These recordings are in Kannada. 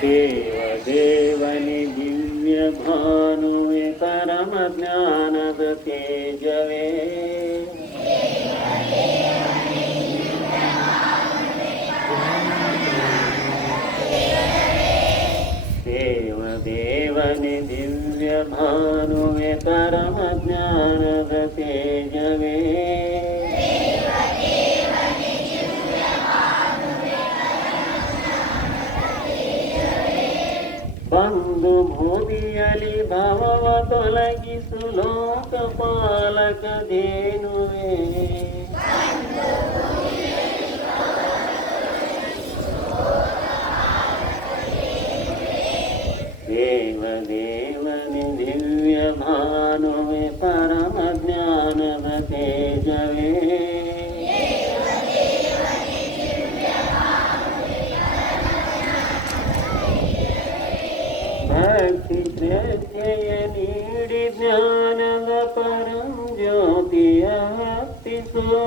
ದೇವ ದೇವನಿ ದಿವ್ಯ ಭಾನುವೆ ಪರಮ ಜ್ಞಾನದ ತೇಜವೇ ದೇವ ಭೂಮಿಯಲಿ ಭಾವವ ತೊಲಗಿಸು ಲೋಕಪಾಲಕ ಧೇನುವೆ ದೇವ जयनीरिज्ञानपरं ज्योतिरति स्वा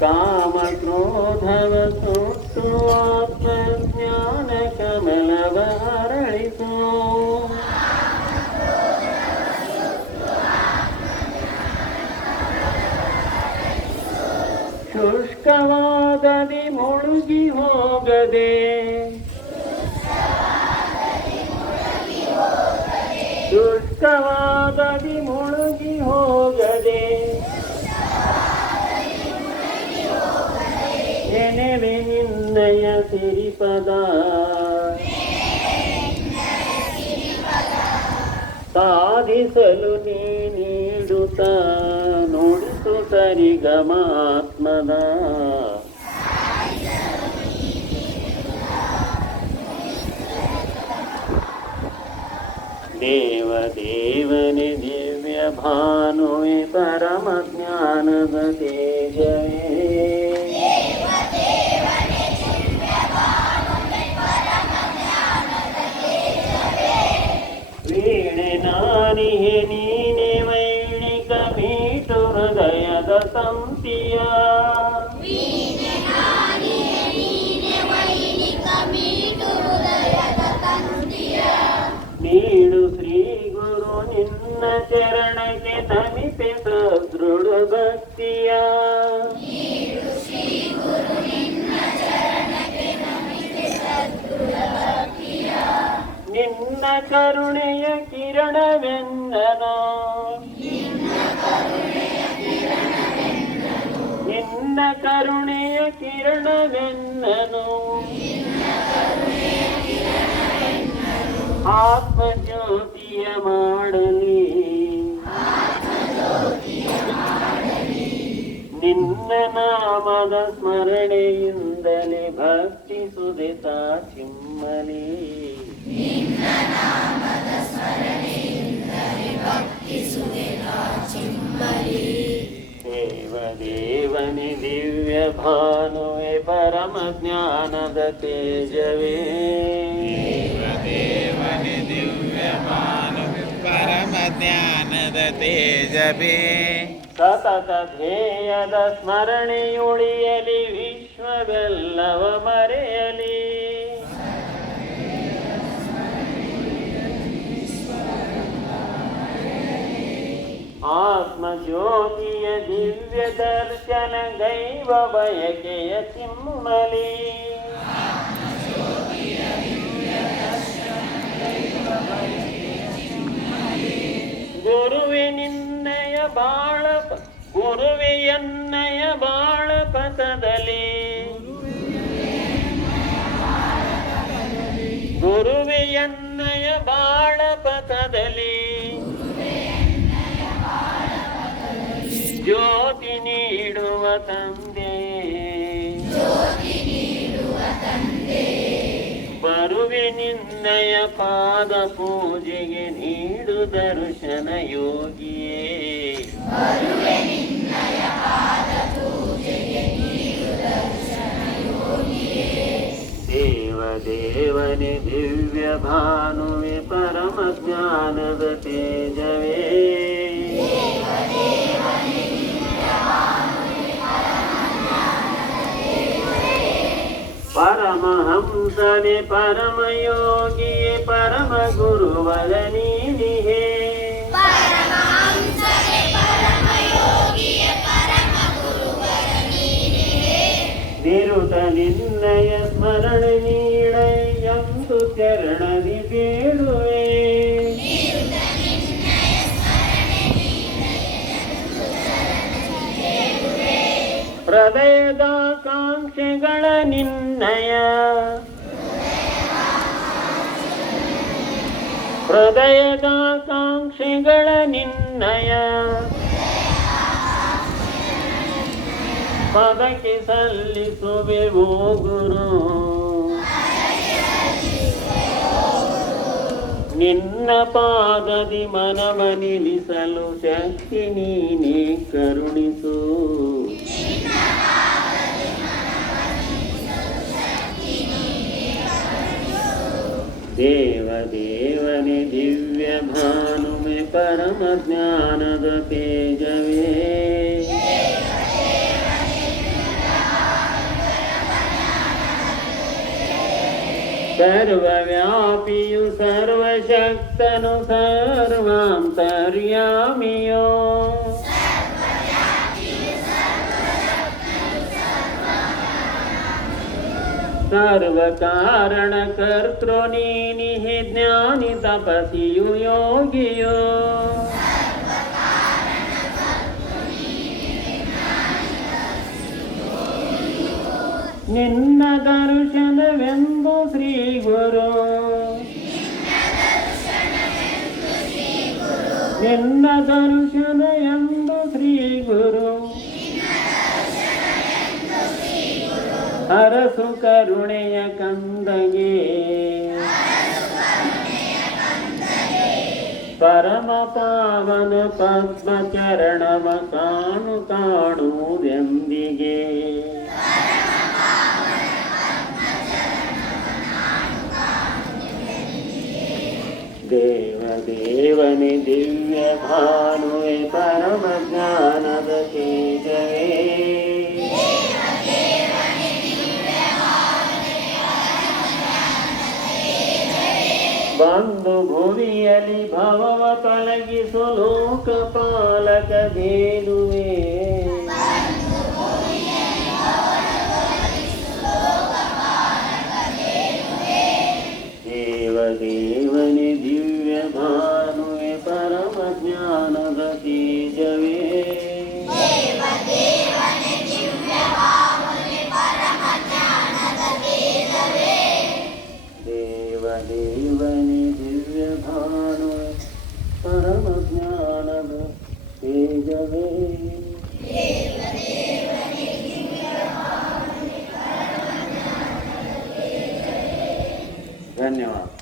कामक्रोधव सूक्ष्वार्थज्ञानशमलव ಶುಷ್ಕವಾಗದೆ ಮುಳುಗಿ ಹೋಗದೆ. ಶುಷ್ಕವಾಗದೆ ಮುಳುಗಿ ಹೋಗದೆ. ನೆನೆವೆ ನಿನ್ನಯ ಸಿರಿಪದ. ಸಾಧಿಸಲು ನೀ ನೀಡುತ್ತ ನುಡಿಸು ಸರಿಗಮಾತ್ಮದ ದೇವ ದೇವನೇ ದಿವ್ಯ ಭಾನುವೆ ಪರಮ ನಿನ್ನ ಕರುಣೆಯ ಕಿರಣವೆನ್ನನೋ ನಿನ್ನ ಕರುಣೆಯ ಕಿರಣವೆನ್ನನು ಆತ್ಮಜ್ಯೋತಿಯ ಮಾಡಲಿ ನಿನ್ನ ನಾಮದ ಸ್ಮರಣೆಯಿಂದಲೇ ಭಕ್ತಿ ಸುದಿತ ಚಿಮ್ಮಲಿ ದೇವ ದೇವನಿ ದಿವ್ಯ ಭಾನುವೆ ಪರಮ ಜ್ಞಾನದ ತೇಜವೇ ದೇವನಿ ದಿವ್ಯ ಮಾನು ಪರಮ ಜ್ಞಾನದ ತೇಜವೇ ಸತತ ಧ್ಯೇಯದ ಸ್ಮರಣೆಯುಳಿಯಲಿ ವಿಶ್ವವೆಲ್ಲವ ಮರೆಯಲಿ ಆತ್ಮಜ್ಯೋತಿಯ ದಿವ್ಯ ದರ್ಶನ ದೈವ ಬಯಕೆಯ ಚಿಮ್ಮಲಿ ಗುರುವೆ ನಿನ್ನಯ ಬಾಳ ಪ- ಗುರುವೆ ಎನ್ನಯ ಬಾಳ ಪಥದಲ್ಲಿ. ಗುರುವೆಯನ್ನಯ ಬಾಳ ಪಥದಲ್ಲಿ. ಜ್ಯೋತಿ ನೀಡುವ ತಂದೆ. ಬರುವೆ ನಿನ್ನಯ ಪಾದ ಪೂಜೆಗೆ ನೀಡು ದರ್ಶನ ಯೋಗಿಯೇ. ದೇವ ದೇವನೇ ದಿವ್ಯ ಭಾನುವೆ ಪರಮ ಜ್ಞಾನದ ತೇಜವೇ. ಪರಮಹಂಸನೆ ಪರಮಯೋಗಿಯೇ ಪರಮ ಗುರು ನೀನಿಹೇ. ನಿರುತ ನಿನ್ನಯ ಸ್ಮರಣೆ ನೀಡ ಎಂದು ಚರಣದಿ ಬೇಡುವೆ. ಹೃದಯದ ಕಾಂಕ್ಷೆಗಳ ನಿನ್ನಯ. ಹೃದಯದ ಕಾಂಕ್ಷೆಗಳ ನಿನ್ನಯ. ಪದಕ್ಕೆ ಸಲ್ಲಿಸುವೆವು ಗುರು. ನಿನ್ನ ಪಾದದಿ ಮನವ ನಿಲ್ಲಿಸಲು ಶಕ್ತಿ ನೀನೇ ಕರುಣಿಸು. ದೇವ ದೇವನೇ ದಿವ್ಯ ಭಾನುಮೆ ಪರಮ ಜ್ಞಾನದ ತೇಜವೇ ಸರ್ವವ್ಯಾಪಿಯು ಸರ್ವಶಕ್ತನು ಸರ್ವಾಂತರ್ಯಾಮಿಯೋ ಸರ್ವ ಕಾರಣ ಕರ್ತೃ ನೀನಿಹಿ ಜ್ಞಾನಿ ತಪಸಿಯು ಯೋಗಿಯೋ. ನಿನ್ನ ದರ್ಶನವೆಂದು ಶ್ರೀ ಗುರು. ನಿನ್ನ ದರ್ಶನ ಎಂದು ಶ್ರೀ ಗುರು. ಅರಸು ಕರುಣೆಯ ಕಂದಗೆ. ಪರಮ ಪಾವನ ಪದ್ಮ ಚರಣವ ಕಾಣು ಕಾಣುವುದೆಂದಿಗೆ. ದೇವ ದೇವನೇ ದಿವ್ಯ ಭಾನುವೆ ಪರಮ ಜ್ಞಾನದ ತೇಜವೇ. ಬಂದು ಭುವಿಯಲಿ ಭವವ ತೊಲಗಿಸು ಲೋಕ ಪರಮ ಜ್ಞಾನದ ತೇಜವೇ ಧನ್ಯವಾದ